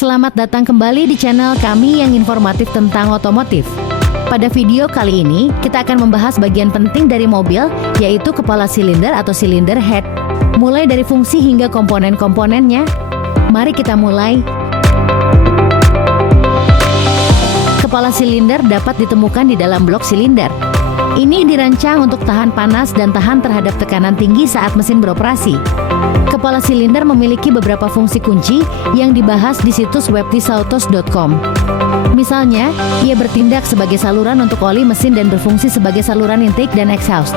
Selamat datang kembali di channel kami yang informatif tentang otomotif. Pada video kali ini, kita akan membahas bagian penting dari mobil, yaitu kepala silinder atau cylinder head. Mulai dari fungsi hingga komponen-komponennya. Mari kita mulai. Kepala silinder dapat ditemukan di dalam blok silinder. Ini dirancang untuk tahan panas dan tahan terhadap tekanan tinggi saat mesin beroperasi. Kepala silinder memiliki beberapa fungsi kunci yang dibahas di situs web tisautos.com. Misalnya, ia bertindak sebagai saluran untuk oli mesin dan berfungsi sebagai saluran intake dan exhaust.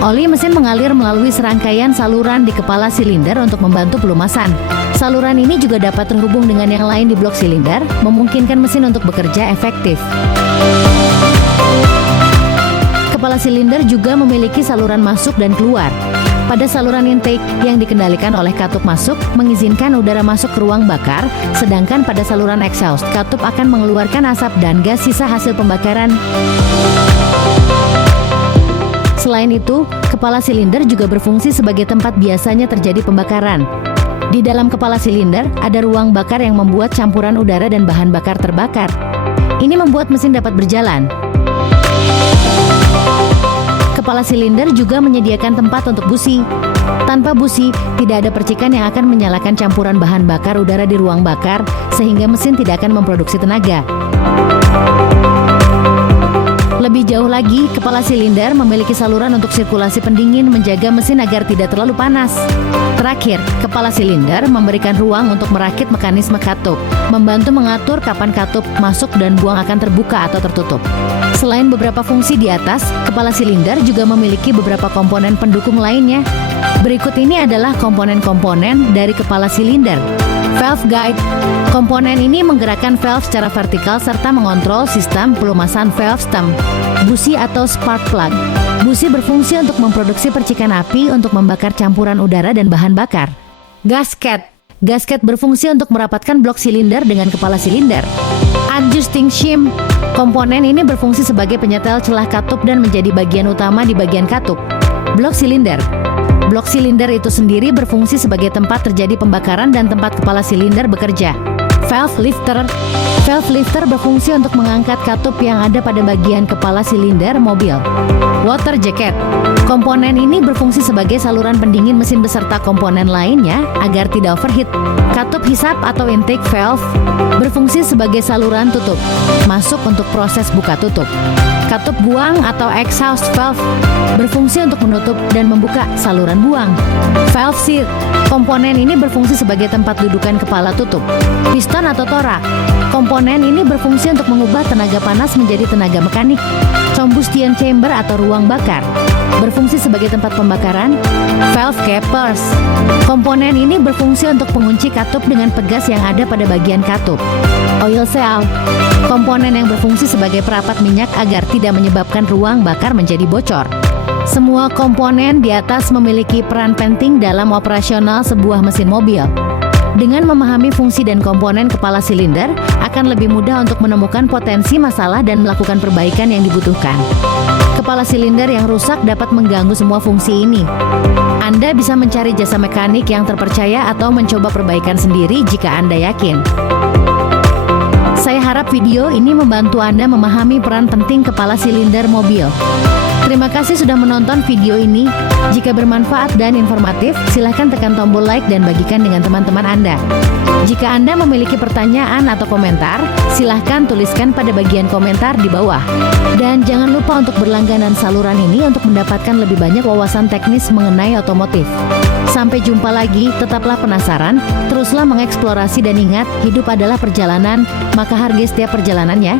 Oli mesin mengalir melalui serangkaian saluran di kepala silinder untuk membantu pelumasan. Saluran ini juga dapat terhubung dengan yang lain di blok silinder, memungkinkan mesin untuk bekerja efektif. Kepala silinder juga memiliki saluran masuk dan keluar. Pada saluran intake yang dikendalikan oleh katup masuk, mengizinkan udara masuk ke ruang bakar, sedangkan pada saluran exhaust, katup akan mengeluarkan asap dan gas sisa hasil pembakaran. Selain itu, kepala silinder juga berfungsi sebagai tempat biasanya terjadi pembakaran. Di dalam kepala silinder, ada ruang bakar yang membuat campuran udara dan bahan bakar terbakar. Ini membuat mesin dapat berjalan. Kepala silinder juga menyediakan tempat untuk busi. Tanpa busi, tidak ada percikan yang akan menyalakan campuran bahan bakar udara di ruang bakar, sehingga mesin tidak akan memproduksi tenaga. Lebih jauh lagi, kepala silinder memiliki saluran untuk sirkulasi pendingin menjaga mesin agar tidak terlalu panas. Terakhir, kepala silinder memberikan ruang untuk merakit mekanisme katup, membantu mengatur kapan katup masuk dan buang akan terbuka atau tertutup. Selain beberapa fungsi di atas, kepala silinder juga memiliki beberapa komponen pendukung lainnya. Berikut ini adalah komponen-komponen dari kepala silinder. Valve guide. Komponen ini menggerakkan valve secara vertikal serta mengontrol sistem pelumasan valve stem. Busi atau spark plug. Busi berfungsi untuk memproduksi percikan api untuk membakar campuran udara dan bahan bakar. Gasket. Gasket berfungsi untuk merapatkan blok silinder dengan kepala silinder. Adjusting shim. Komponen ini berfungsi sebagai penyetel celah katup dan menjadi bagian utama di bagian katup. Blok silinder. Blok silinder itu sendiri berfungsi sebagai tempat terjadi pembakaran dan tempat kepala silinder bekerja. Valve lifter. Valve lifter berfungsi untuk mengangkat katup yang ada pada bagian kepala silinder mobil. Water jacket. Komponen ini berfungsi sebagai saluran pendingin mesin beserta komponen lainnya agar tidak overheat. Katup hisap atau intake valve berfungsi sebagai saluran tutup, masuk untuk proses buka tutup. Katup buang atau exhaust valve berfungsi untuk menutup dan membuka saluran buang. Valve seat. Komponen ini berfungsi sebagai tempat dudukan kepala tutup. Piston atau torak. Komponen ini berfungsi untuk mengubah tenaga panas menjadi tenaga mekanik. Combustion chamber atau ruang bakar berfungsi sebagai tempat pembakaran. Valve capers. Komponen ini berfungsi untuk mengunci katup dengan pegas yang ada pada bagian katup. Oil cell. Komponen yang berfungsi sebagai perapat minyak agar tidak menyebabkan ruang bakar menjadi bocor. Semua komponen di atas memiliki peran penting dalam operasional sebuah mesin mobil. Dengan memahami fungsi dan komponen kepala silinder, akan lebih mudah untuk menemukan potensi masalah dan melakukan perbaikan yang dibutuhkan. Kepala silinder yang rusak dapat mengganggu semua fungsi ini. Anda bisa mencari jasa mekanik yang terpercaya atau mencoba perbaikan sendiri jika Anda yakin. Saya harap video ini membantu Anda memahami peran penting kepala silinder mobil. Terima kasih sudah menonton video ini. Jika bermanfaat dan informatif, silahkan tekan tombol like dan bagikan dengan teman-teman Anda. Jika Anda memiliki pertanyaan atau komentar, silahkan tuliskan pada bagian komentar di bawah. Dan jangan lupa untuk berlangganan saluran ini untuk mendapatkan lebih banyak wawasan teknis mengenai otomotif. Sampai jumpa lagi, tetaplah penasaran, teruslah mengeksplorasi dan ingat, hidup adalah perjalanan, maka hargai setiap perjalanannya.